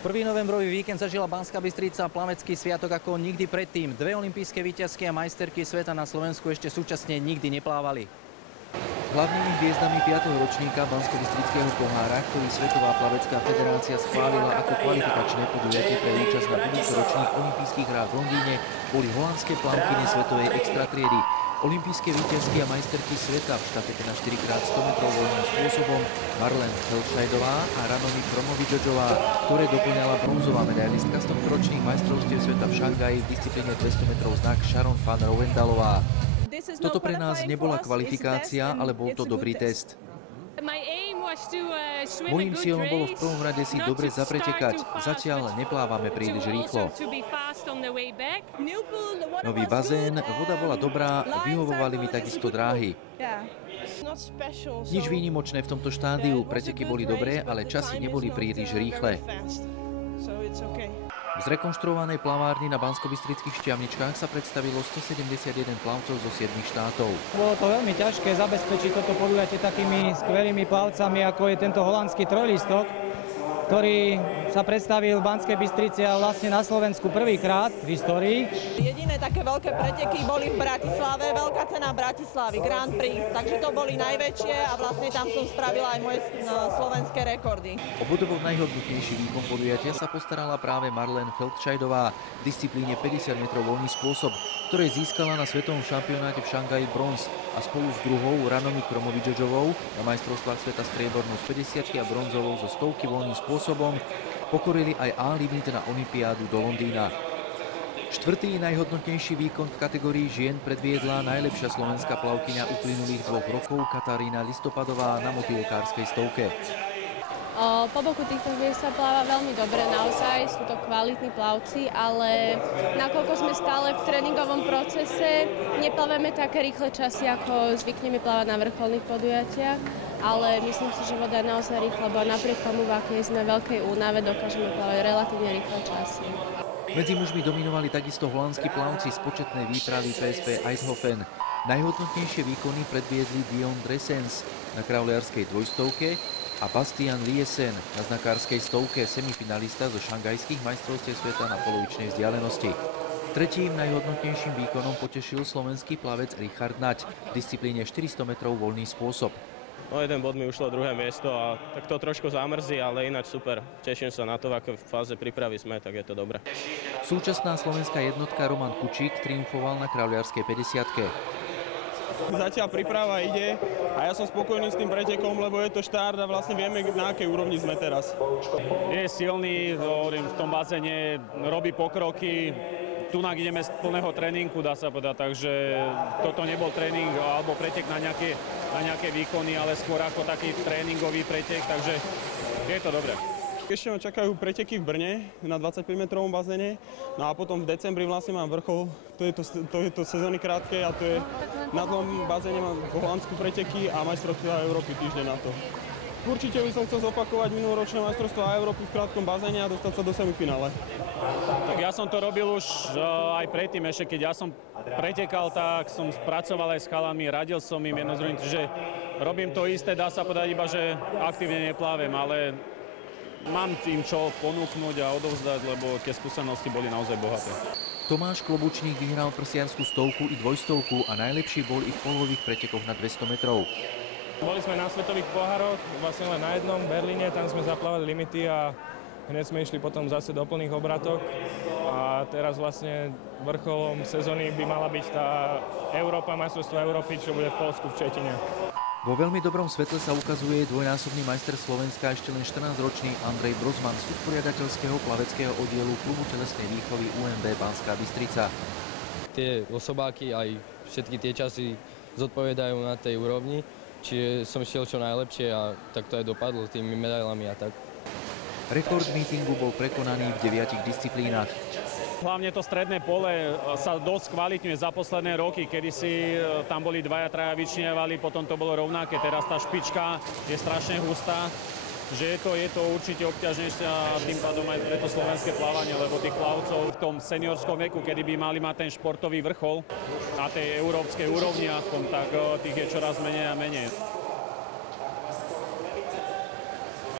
Prvý novembrový víkend zažila Banská Bystrica plavecký sviatok ako nikdy predtým. Dve olympijské víťazky a majsterky sveta na Slovensku ešte súčasne nikdy neplávali. Hlavnými hviezdami 5. ročníka Banskobystrického pohára, ktorý Svetová plavecká federácia schválila ako kvalifikačné podujatie pre účasť na budúcoročných olympijských hrách v Londýne, boli holandské plavkyne svetovej extratriedy. Olympijské víťazky a majsterky sveta v štafete na 4x100 metrov voľným spôsobom Marlene Feldscheidová a Ranomi Kromowidžodžová, ktoré doplňala bronzová medailistka z tohtoročných majstrovstiev sveta v Šangaji v disciplíne 200 metrov znak Sharon van Rouwendalová. Toto pre nás nebola kvalifikácia, ale bol to dobrý test. Mojím cieľom bolo v prvom rade si dobre zapretekať. Zatiaľ neplávame príliš rýchlo. Nový bazén, voda bola dobrá, vyhovovali mi takisto dráhy. Nič výnimočné v tomto štádiu, preteky boli dobré, ale časy neboli príliš rýchle. V zrekonštruovanej plavárni na Banskobystrických Štiavničkách sa predstavilo 171 plavcov zo 7 štátov. Bolo to veľmi ťažké zabezpečiť toto podujatie takými skvelými plavcami, ako je tento holandský trojlistok, ktorý sa predstavil v Banskej Bystrici a vlastne na Slovensku prvýkrát v histórii. Jediné také veľké preteky boli v Bratislave, veľká cena Bratislavy, Grand Prix, takže to boli najväčšie a vlastne tam som spravila aj moje slovenské rekordy. O bodovo najhodnotnejší výkon podujatia sa postarala práve Marlene Feldscheidová v disciplíne 50 metrov voľný spôsob, ktoré získala na svetovom šampionáte v Šangaji bronz a spolu s druhou Ranomi Kromowidžodžovou na majstrovstvách sveta striebornou z 50 a bronzovou zo 100 voľným spôsobom pokorili aj A-limit na olympiádu do Londýna. Štvrtý najhodnotnejší výkon v kategórii žien predviedla najlepšia slovenská plavkyňa uplynulých 2 rokov Katarína Listopadová na motýlkárskej stovke. Po boku týchto hviezd sa pláva veľmi dobre, naozaj sú to kvalitní plavci, ale nakoľko sme stále v tréningovom procese, neplávame také rýchle časy, ako zvykneme plávať na vrcholných podujatiach, ale myslím si, že voda je naozaj rýchla, lebo napriek tomu, v akej sme veľkej únave, dokážeme plávať relatívne rýchle časy. Medzi mužmi dominovali takisto holandskí plavci z početnej výpravy PSV Eindhoven. Najhodnotnejšie výkony predviedli Dion Dressens na kravliarskej dvojstovke a Bastian Liesen na znakárskej stovke, semifinalista zo šangajských majstrovstiev sveta na polovičnej vzdialenosti. Tretím najhodnotnejším výkonom potešil slovenský plavec Richard Nať v disciplíne 400 metrov voľný spôsob. No, jeden bod mi ušlo druhé miesto a tak to trošku zamrzí, ale ináč super. Teším sa na to, v akej fáze prípravy sme, tak je to dobré. Súčasná slovenská jednotka Roman Kučík triumfoval na kravliarskej 50-ke. Zatiaľ príprava ide a ja som spokojný s tým pretekom, lebo je to štart a vlastne vieme, na akej úrovni sme teraz. Je silný, v tom bazéne robí pokroky, tunak ideme z plného tréningu, dá sa povedať, takže toto nebol tréning alebo pretek na nejaké výkony, ale skôr ako taký tréningový pretek, takže je to dobré. Ešte ma čakajú preteky v Brne na 25-metrovom bazéne, no a potom v decembri vlastne mám vrchol, to je to sezóny krátke a to je na tom bazéne mám v Holandsku preteky a majstrovstvá Európy týždeň na to. Určite by som chcel zopakovať minuloročné majstrovstvá Európy v krátkom bazéne a dostať sa do semifinále. Tak ja som to robil už aj predtým, ešte keď ja som pretekal, tak som pracoval aj s chalami, radil som im jednoznačne, že robím to isté, dá sa povedať iba, že aktívne neplávem, ale mám im čo ponúknuť a odovzdať, lebo tie skúsenosti boli naozaj bohaté. Tomáš Klobučník vyhral prsiarsku stovku i dvojstovku a najlepší bol i v polových pretekoch na 200 metrov. Boli sme na svetových pohároch, vlastne len na jednom, v Berlíne, tam sme zaplávali limity a hneď sme išli potom zase do plných obratok. A teraz vlastne vrcholom sezóny by mala byť tá Európa, majstrovstvá Európy, čo bude v Poľsku v Četine. Vo veľmi dobrom svetle sa ukazuje dvojnásobný majster Slovenska ešte len 14-ročný Andrej Brozman z usporiadateľského plaveckého oddielu klubu telesnej výchovy UMB Banská Bystrica. Tie osobáky aj všetky tie časy zodpovedajú na tej úrovni, čiže som šiel čo najlepšie a tak to aj dopadlo tými medailami a tak. Rekord meetingu bol prekonaný v 9 disciplínach. Hlavne to stredné pole sa dosť kvalitňuje za posledné roky, kedy si tam boli dvaja, traja vyčnievali, potom to bolo rovnaké, teraz tá špička je strašne hustá, že je to určite obťažnejšie a tým pádom aj pre to slovenské plávanie, lebo tých plavcov v tom seniorskom veku, kedy by mali mať ten športový vrchol na tej európskej úrovni aspoň, tak tých je čoraz menej a menej.